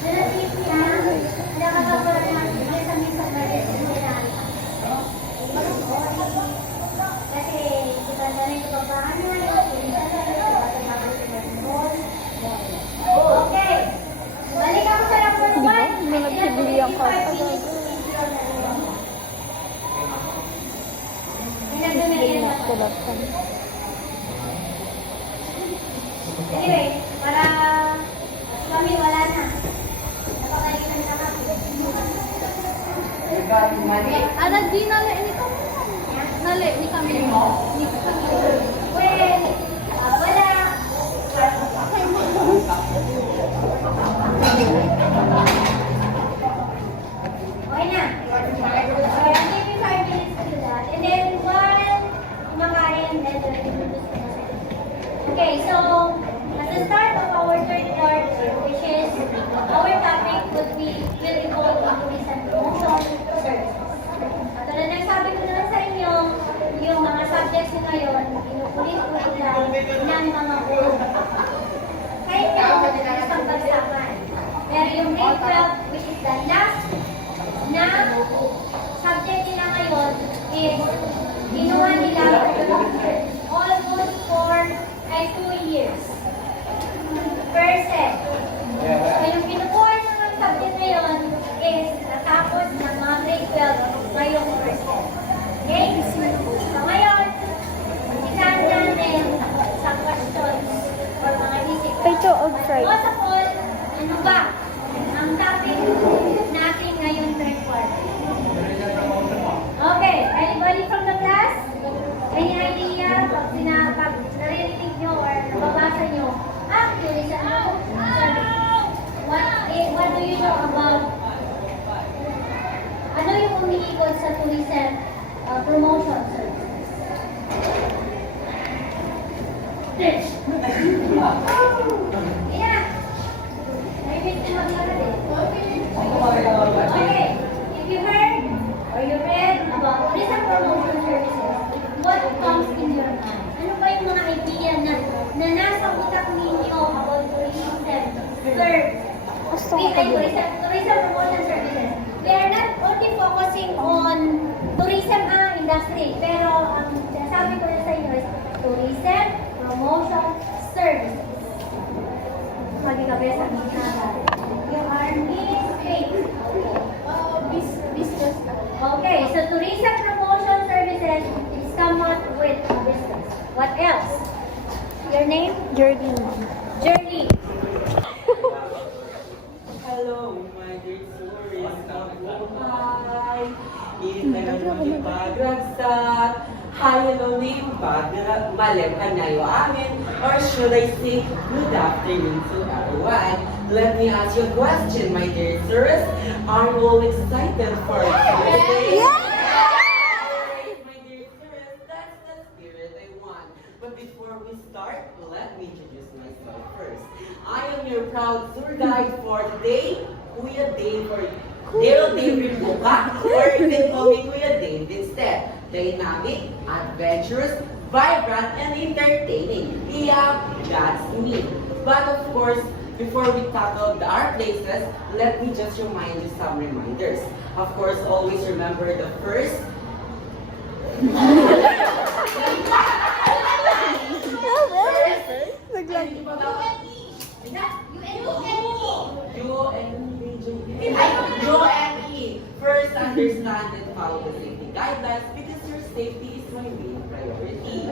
Nalating siya, nakakabara naman siya sa misang galit sa sinari. Kasi, kita na rin ito pa okay. Balik ako sa number 1. May nagsibili ang kasa. Anyway, para kami wala na. Napakalitan na kami. Ada di nale ini kamu. Nale ni kami. Ni kami. Well, wala. kasi ngayon, inuulit-ulit lang ng mga group. Kahit na isang bagsakan. Pero yung grade 12, which is the last na subject nila ngayon, is ginawa nila almost for 2 years per set. So yung kinukuha ng subject na yun is natapos ng mga grade 12 ngayong first set. Okay? So ngayon, isahan natin sa questions or mga isip. Pito of Friday. Most of all, ano ba ang topic natin ngayon third quarter? Okay, anybody from the class? Any idea pag naririnig nyo or nababasa nyo? Tourism what do you know about ano yung umiikot sa tourism promotion services? Yeah. Narinig ko maglaro din. Okay. If you heard or you read about tourism promotion services, what comes in your mind? Ano ba yung mga idea na nasa utak ninyo about tourism services? Tourism promotion services. We are not only focusing on tourism industry, pero ang sinasabi ko na sa inyo is tourism promotion services. Magigabay sa minata. You are mistake. Business. Okay, so tourism promotion services is somewhat with business. What else? Your name? Jordan. Journey. Hello, my dear tourists. Hi! Hindi pagragsak. Hello, malem anayo amin. Or should I say, good afternoon to everyone? Let me ask you a question, my dear tourists. Are you all excited for today? Alright, my dear tourists, that's the spirit I want. But before we start, let me introduce myself first. I am your proud tour guide for today, Kuya Dave, or Daryl David Buka, or you can call me Kuya Dave instead. Dynamic, adventurous, vibrant, and entertaining. Yeah, that's me. But of course, before we tackle our places, let me just remind you some reminders. Of course, always remember the first. UNE. First, understand and follow the safety guidelines because your safety is my main priority.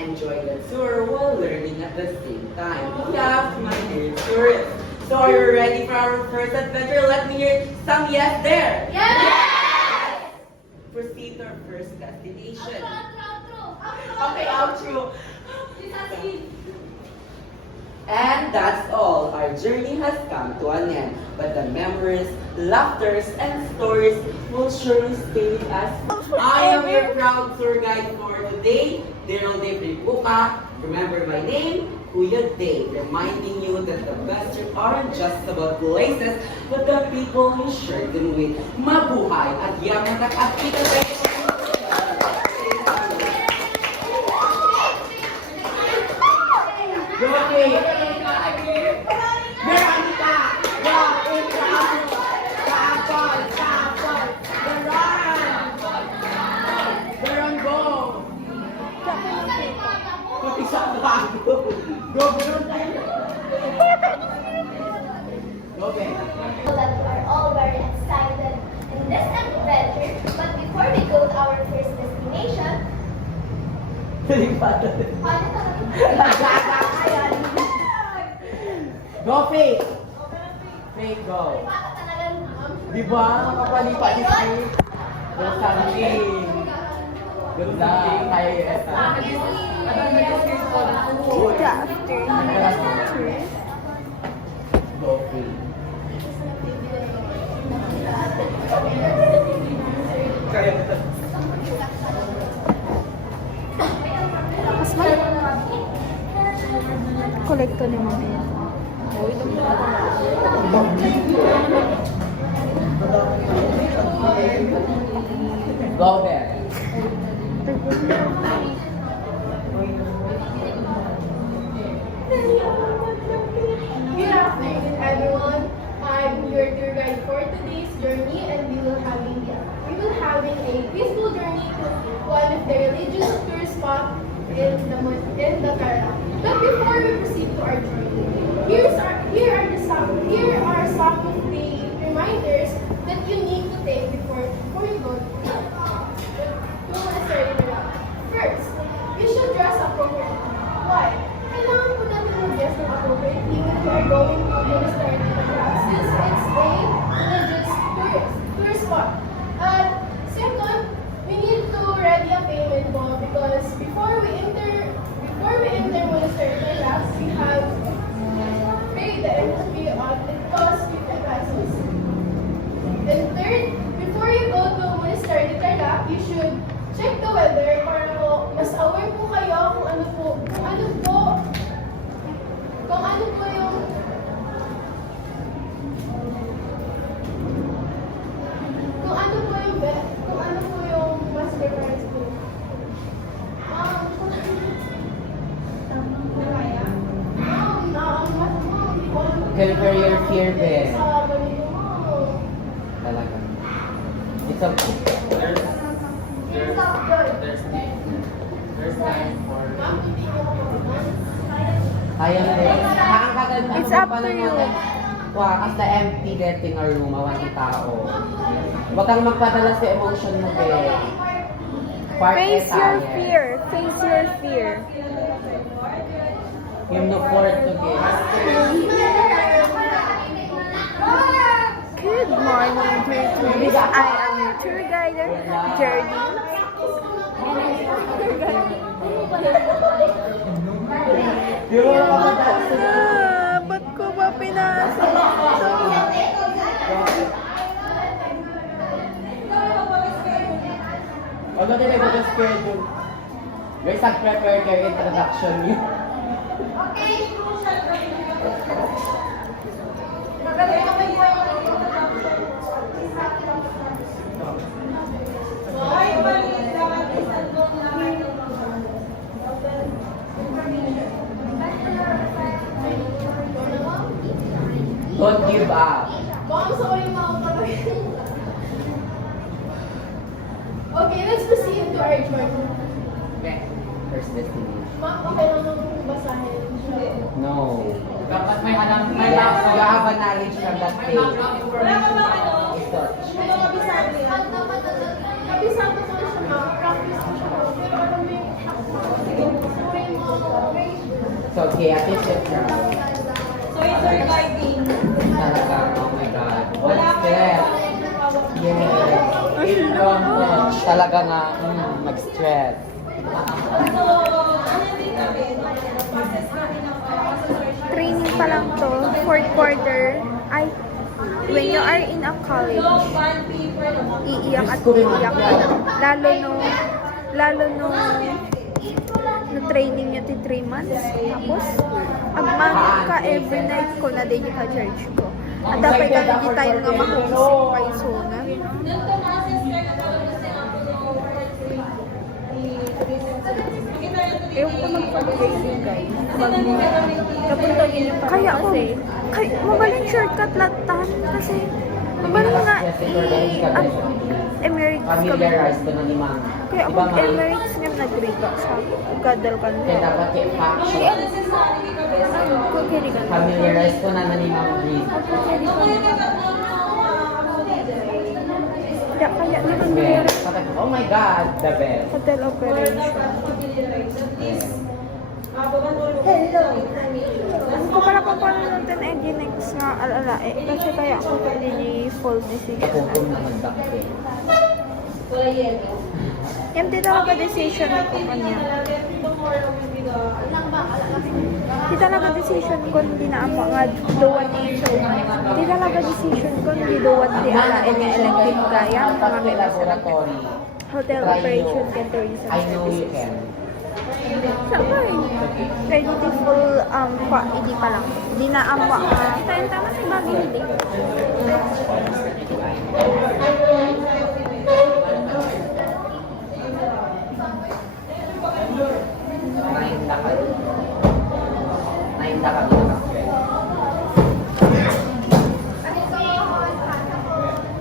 Enjoy the tour while learning at the same time. Yeah, my dear tourists. So are you ready for our first adventure? Let me hear some yes there. Yes! Proceed to our first destination. Outro. Okay, outro. And that's all. Our journey has come to an end. But the memories, laughters, and stories will surely stay with us. I am your proud tour guide for today, Daryl David Buka. Remember my name, Kuya Dave, reminding you that the best trip aren't just about places, but the people you share them with. Mabuhay at yamatak at kita tayo. Okay. Veronica, walk in the house. Tapos, Veron, go. Pati sa bago. Go, Veron. Go, Ben. That we are all very excited in this adventure. But before we go to our first destination, Go, Faith. Faith, go. Di ba? Nakapalipat ni Faith. Go, something. Ganda. Kaya yung esa. Tita after. Go, Faith. Kaya ito. Mas kolekto ni Mami. Uy, Go there. Good afternoon, everyone. I'm your tour guide for today's journey, and we will having a peaceful journey to one of the religious tour spots in the Kerala. But before we proceed to our journey, here are some of the reminders that you need to take before you go to monastery. First, you should dress appropriately. Why? Kailangan po natin mag-dress appropriately when we are going to monastery since it's a religious tour spot. Second, we need to ready a payment ball because before we enter monastery class, we have paid the entry on it costs 50 pesos. And third, before you go to monastery Kerala, you should check the weather para po mas aware po kayo kung ano po yung mas preference po. Conquer your fear, Ben. Talaga. It's okay. There's time for... Ayaw na rin. It's up to you. As the empty getting our room, walang tao. Huwag kang magpadala sa emotion mo, Ben. Face your fear. Face your fear. Yung no fort to get. Good morning, dear tourists. I am your tour guide, Journey. Ba't ko ba pinasok ito? Although nila ko just schedule. Guys, nag-prepare kayo introduction niyo. Don't give up. Mom, sorry, Mom. Okay, let's proceed to our journey. First destination. Ma'am, okay lang nung basahin siya. No. Dapat may alam, may Yes, you have a knowledge from that page. information. Research. Ano kabisado yan? Kabisado ko na siya, ma'am. Practice ko siya, ma'am. Pero alam mo yung sorry, Mom. So, okay, at least you're proud. So, it's our guiding. Talaga, oh my God. What stress. Yes. Talaga nga, mag-stress. Training pa lang to, fourth quarter. Ay, when you are in a college, iiyak at iiyak ka na. Lalo nung na-training niya ti 3 months. Tapos, agmamit ka every night ko na din ka church ko. At dapat ka hindi tayo nga makumisip pa isuna. Ewan ko magpag-training guys. Kapunta yun yung kaya ko, mabaling shortcut latan kasi mabaling nga Emirates kami. Familiarize ko na ni Ma'am. Kaya Diba, ako Ma'am? Emirates nga nag-riga sa gadal ka Kaya na. dapat yung faction. Kukirigan. Familiarize ko na ni Ma'am Green. Kaya naman Best. meron Oh my God, the best. hotel operation. Kung pala pa pala natin ay next nga alalae. Kasi kaya ako hindi full decision. Nakukum na magdakti. Yan din talaga decision ko kanya. Di talaga decision ko hindi na ako nga duwan issue. Di talaga decision ko hindi duwan di alae nga elective kaya mga may masarap. Laboratory. Hotel Try operation nyo. can tourism I know you services. can. Sabay. Ready full hindi pa lang. Hindi na ang kaya tama sa bagay hindi. Nainda ka. Nainda ka dito.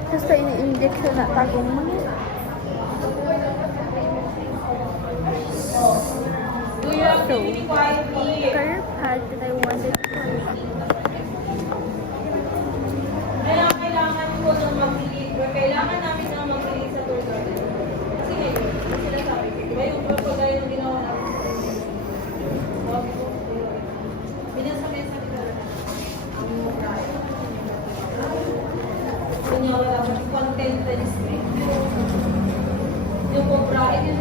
Basta ini-injection na tagong mo. So, curve pad that I wanted to Kaya kailangan ko nang magpili. Kailangan namin nang magpili sa tour guide. Kasi ngayon, sila sabi ko, diba yung propagay yung ginawa namin sa binasa-mesa nila. Ang mga kanya wala dapat content and script. Yung copyright, yung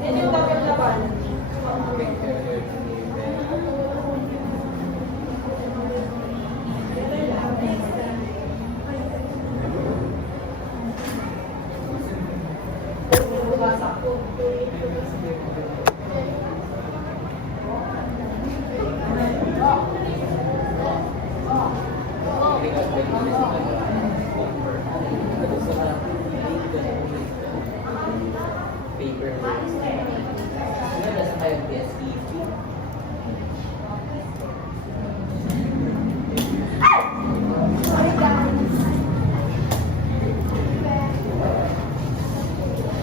yan yung dapat laban. Paper. Ano sa kayo PSP?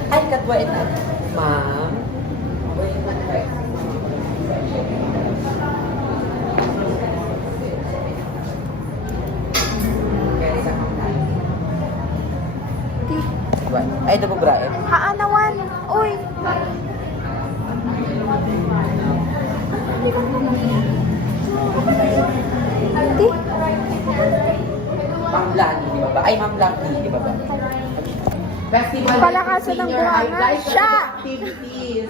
Ay, katwa ito. Ma'am. Ay, ito po Brian. Haanawan. Uy. Hindi. Ma'am Blackie, di ba ba? Ay, Ma'am Blackie, di ba ba? Festival Palakasan ng Senior High buwangan. Life Siya! Activities.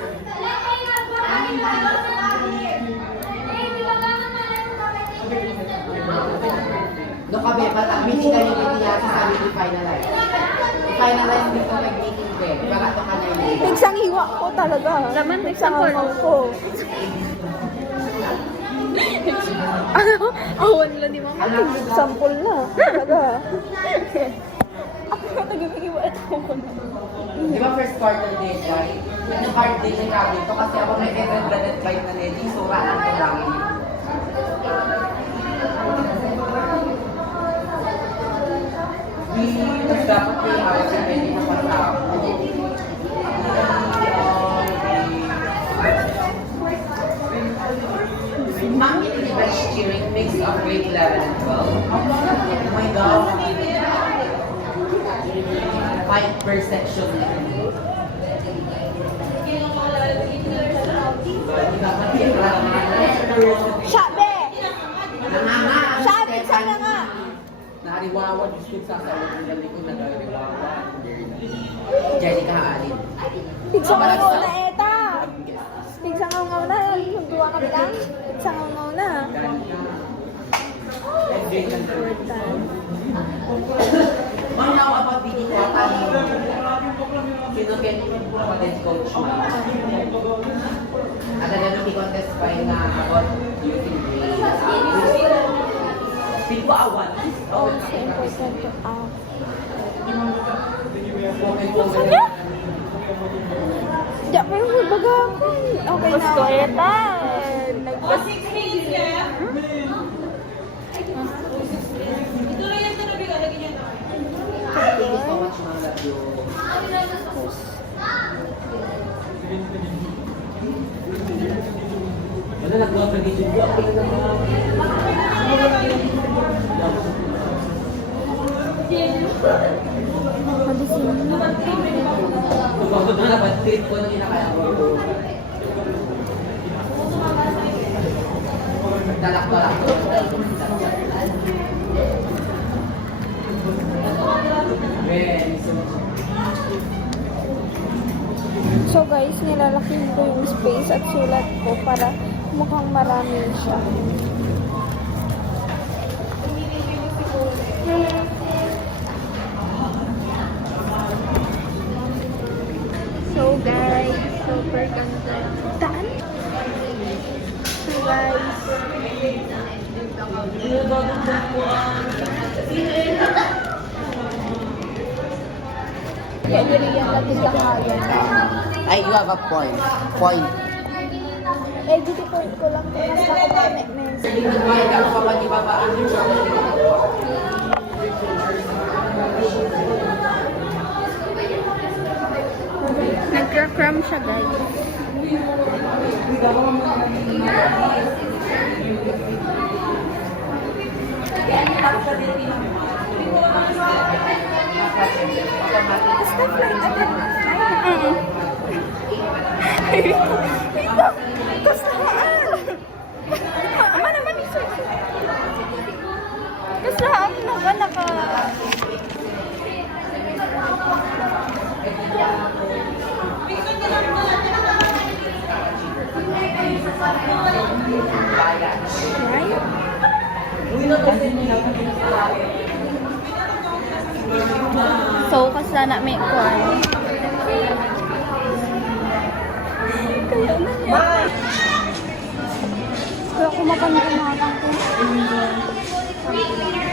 No kami, busy kayo hindi yata sa amin i-finalize. I-finalize dito kay meeting din. Baka ito ka na yun. Pigsang hiwa ko talaga. Laman, pigsang amaw ko. Ano? Awan lang ni mama. Sample na. Talaga. Ako ka nag-iwa ito ko na. Di ba first quarter day, right? Yung hard day na kami ito kasi ako may event flight na ready. So, raan ko lang. Mas dapat ko yung house yung ready na pasok. Ma'am, yung best cheering makes up grade 11 and 12. Oh my God. 5 per section. Sabi! Nanganga! Sabi, sana nga! Nariwawa, Diyos ko sa sasawa ng galing ko nagariwawa. Jenica Haalin. Pigsang amaw na eta! Pigsang amaw na. Sunduwa ka bilang? Pigsang amaw na. Ma'am, how about BD Quota? Sino can college coach mo? At ano contest pa yun na about duty grade? Pigo awan. Also important to ask. Kanya? Diyan pa yung baga ako. Okay na. Gusto eta. O, 6 minutes kaya? Ito lang yung talabi ka, lagi niya na. Thank you so much, Ma'am Labyo. Wala, nagawa ka dito. Ako na Pagod na naman, trip ko nung inakaya ko. Talak-talak ko. So guys, guys, nilalaking ko yung space at sulat ko para mukhang marami siya. So guys, super ganda yung daan. So guys, kaya niriyan natin kahayan. Ay, you have a point. Point. Eh, dito point ko lang. Mas ako pa message. Why ka pa ba di ba ba? Nagka-cram siya guys. Basta flight attendant. Ito, kasahaan. Ama naman iso. Kasahaan na ba naka... So, kasi na may kwan. Kaya na niya. Kaya kumakan-kumakan ko.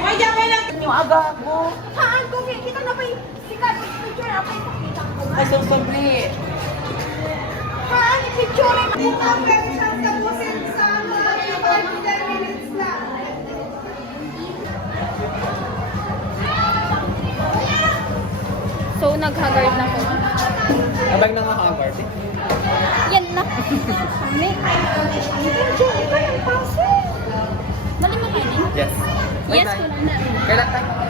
Ay, dami lang! Yung aga ko. Haan ko, kita na ba yung sikat? Picture ako yung pakita ko. Ay, so sorry. Haan, picture mo. So, nag-haggard na ko. Abag na nga Harvard eh. Yan na. Kami. Enjoy ka ng pasok. Malimot yun eh. Yes. Yes, ko lang na. Kailan tayo?